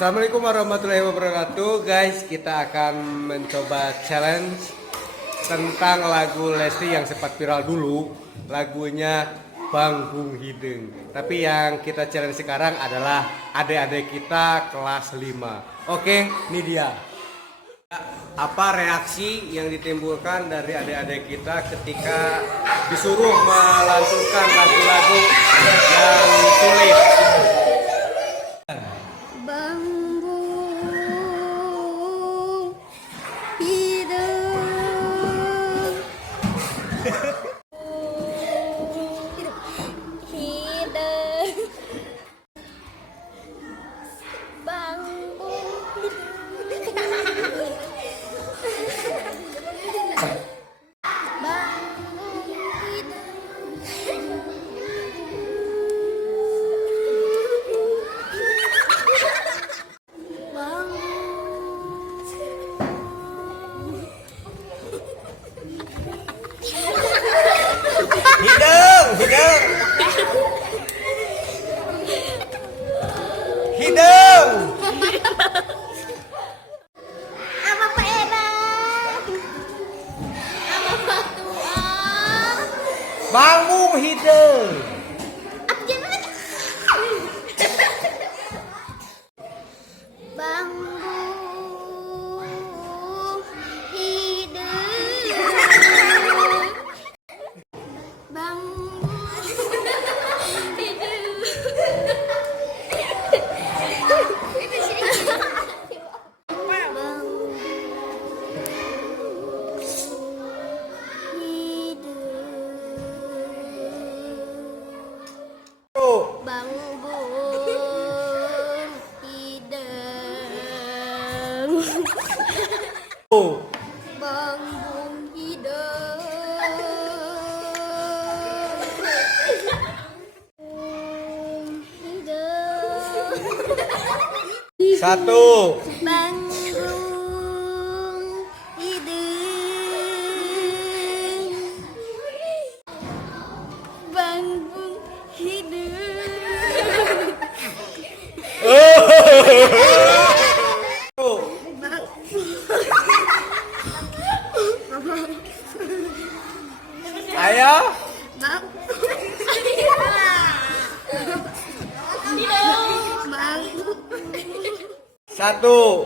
Assalamualaikum warahmatullahi wabarakatuh. Guys, kita akan mencoba challenge tentang lagu Lesti yang sempat viral dulu. Lagunya Banggung Hideng. Tapi yang kita challenge sekarang adalah adik-adik kita kelas 5. Oke, ini dia. Apa reaksi yang ditimbulkan dari adik-adik kita ketika disuruh melantunkan lagu-lagu yang sulit? Banggung hidung hidung banggung Hidung. apa Pak Era apa Pak Tua Banggung hidung. Banggung hidung banggung Banggung hidung. Satu. Banggung hidung. Banggung hidung. Ayo. Satu.